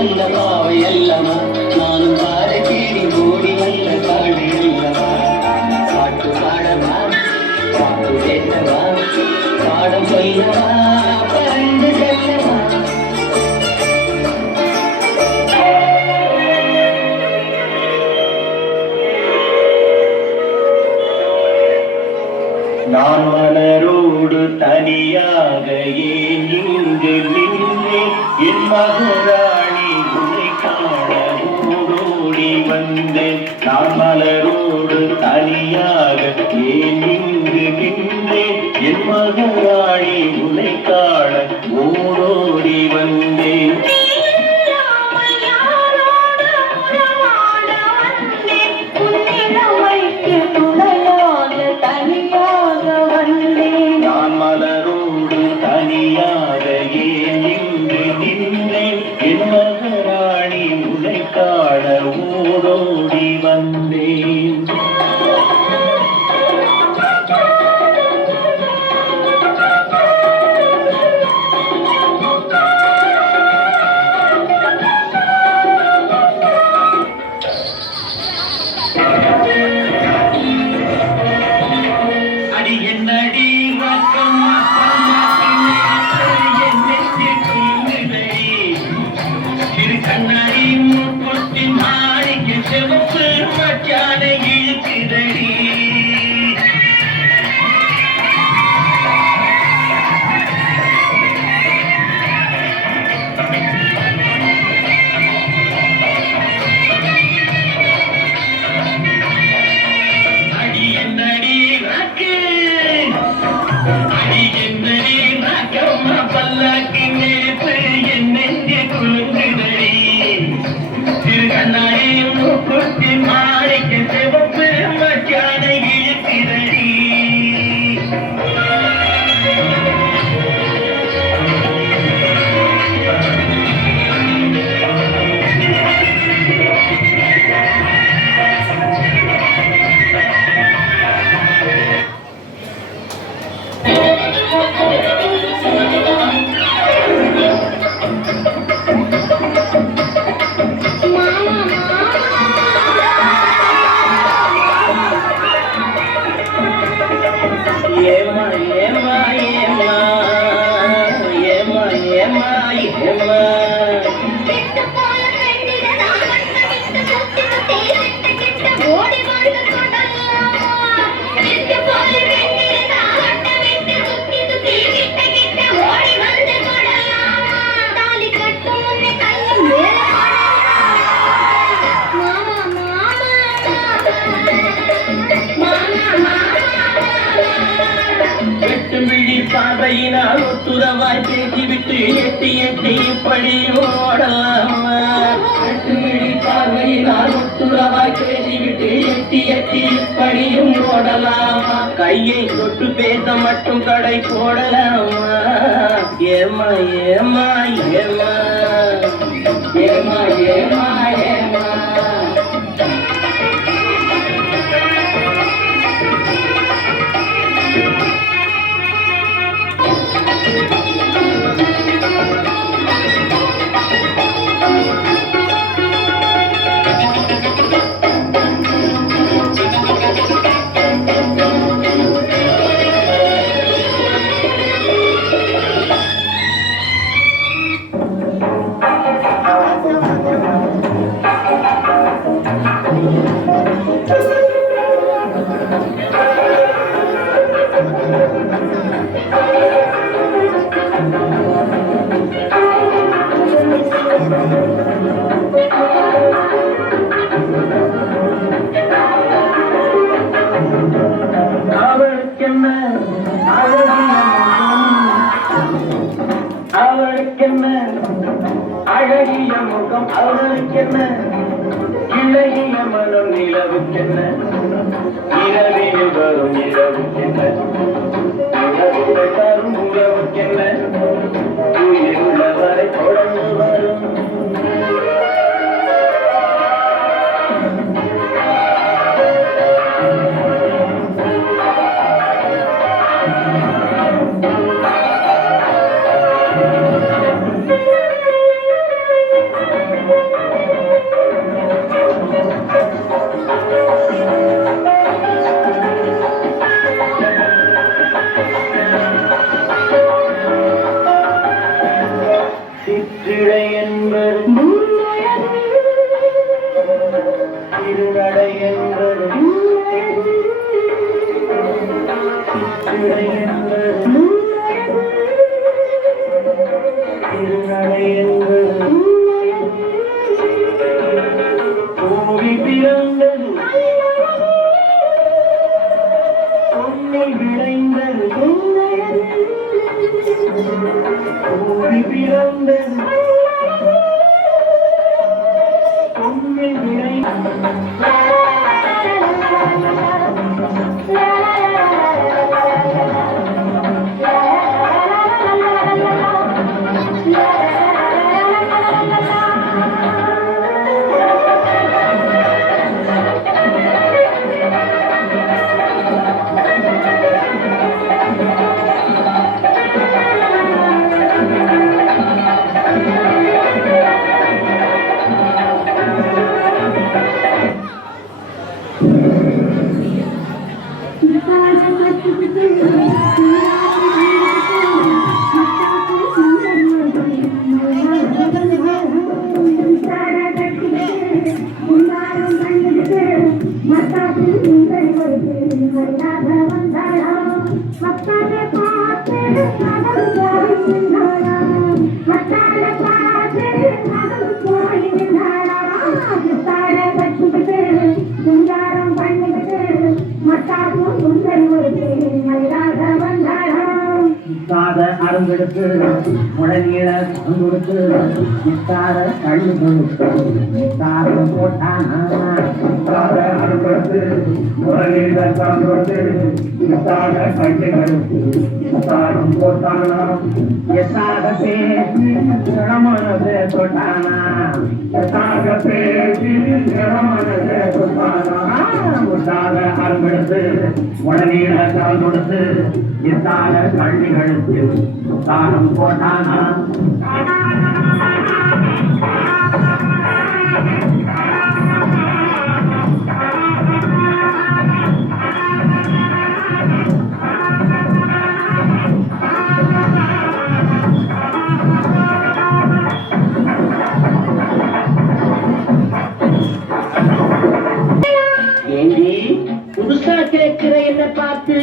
அந்த பாவை அல்லவா நானும் பாட தேடி ஓடி வந்த பாடு அல்லவா பாட்டு பாடவா பாட்டு கேட்டவா பாடம் சொல்லவா பறந்து செல்லவா நான் மலரோடு தனியாக ஏன் இங்கு நின்றேன் என் மகராணி உன்னை காண ஓடோடி வந்தேன் நான் மலரோடு தனியாக ஏன் இங்கு நின்றேன் என் மகராணி உன்னை காண ஓடோடி வந்தேன் மகராணி உன்னை காண ஓடோடி வந்தேன் அடி என்னடி கண்ணாடி முட்டி மாறிக்கு செவப்பு மச்சான இழுக்குதடி அடி என்னடி ராக்கு அடி என்னடி ராக்கம்மா பல்லாக்கி நெருப்பு என் நெஞ்சு குழுங்குதடி கண்ணாடி முட்டி மாறிக்கு சிவப்பு மச்சான இழுக்குதடி பார்வையினால் ஒத்துறவாய் பேசிவிட்டு எட்டி எட்டி இப்படி ஓடலாமா பார்வையினால் ஒத்துறவாய் பேசிவிட்டு எட்டி எட்டி இப்படியும் ஓடலாமா கையை தொட்டு பேச மட்டும் கடை போடலாமா ஏமா ஏமா ஏமா ஏமா ஏமா ஏமா அழகிய முகம் அவளுக்கென்ன இழகிய மனம் நிலவுக்கென்ன இரவில் வரும் இரவுக்கென்ன தரும் உறவுக்கென்ன உயிர் உள்ளவரை தொடர்ந்து வரும் சிற்றிடை என்பது திருநடை என்பது சிற்றிடை என்பது திருநடை என்பது பூமி பிறந்தது பொன்னில் விளைந்தது பூமி பிறந்தது பொன்னில் விளைந்தது அரும்பெடுத்து முழநீள கொடுத்து நித்தார கண்ணு கொடுத்து நித்தாரம் போட்டானா அரும்பெடுத்து முழநீள கொடுத்து நித்தார கண்ணு கொடுத்து நித்தாரம் போட்டானா எத்தாக பேசி மனசே தொட்டானா எத்தாக பேசி மனசே தொட்டானா முத்தாக அரும்பெடுத்து முழநீள கொடுத்து நித்தார கண்ணு கழுத்து தானம் போட்டானா ஏண்டி புதுசா கேட்கிற என்ன பார்த்து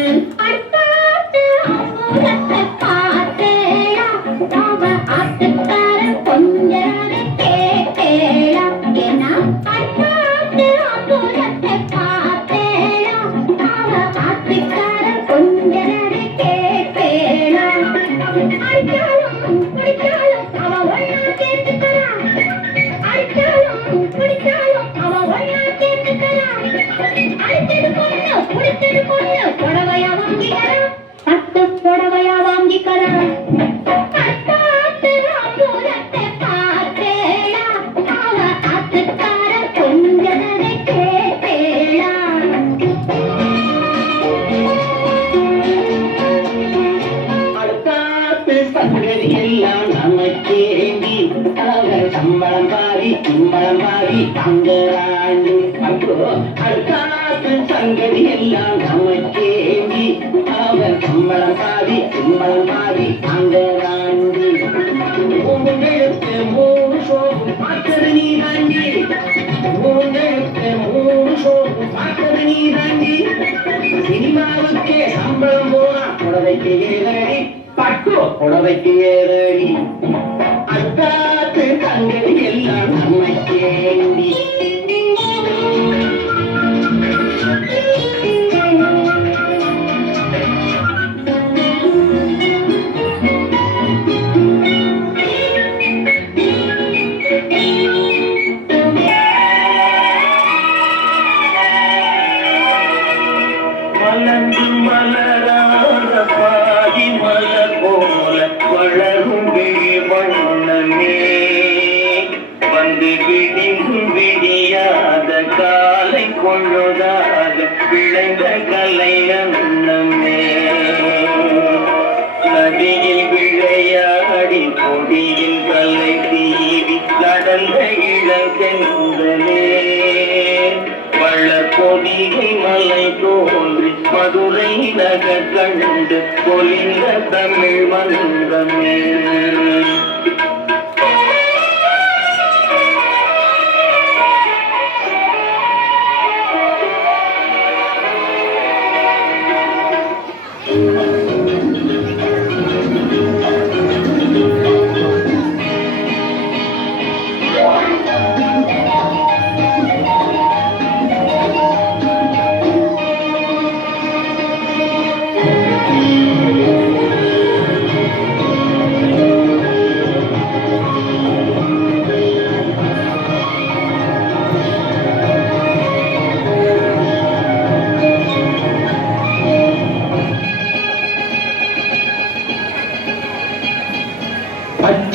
சம்பளம் பாரி கும்பளம் பாரி அங்கராண்டி அடுத்தாத்து சங்கதி எல்லாம் நமக்கேந்தி அவர் சம்பளம் பாரி கும்பளம் பாரி அங்கராண்டி உங்களுக்கு 3 ஷோவும் பார்த்தது நீ தாண்டி உங்களுக்கு 3 ஷோவும் பார்த்தது நீ தாண்டி சினிமாவுக்கே சம்பளம் போனா புடவைக்கு ஏறடி பட்டு புடவைக்கு ஏறடி அடுத்தாத்து சங்கதி எல்லாம் நமக்கேந்தி மலர்ந்து மலராத பாதி மலர் போல வளரும் வண்ணமே வந்து விடிந்து விடியாத காலை கொள்ளுதாக விளைந்த கலை அன்னமே நதியில் விளையாடி கொடியில் கலை தீவி நடந்த இளங்கெந்தலே பொதிகை மலை தோன்றி மதுரை நகர் கண்டு பொலிந்த தமிழ் மன்றமே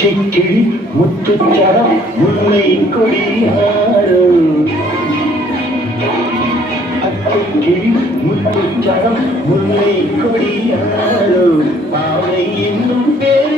பச்சைக்கிளி முத்துச்சரம் முல்லை கொடியாரோ பச்சைக்கிளி முத்துச்சரம் முல்லை கொடியாரோ பாவை என்னும் பேர்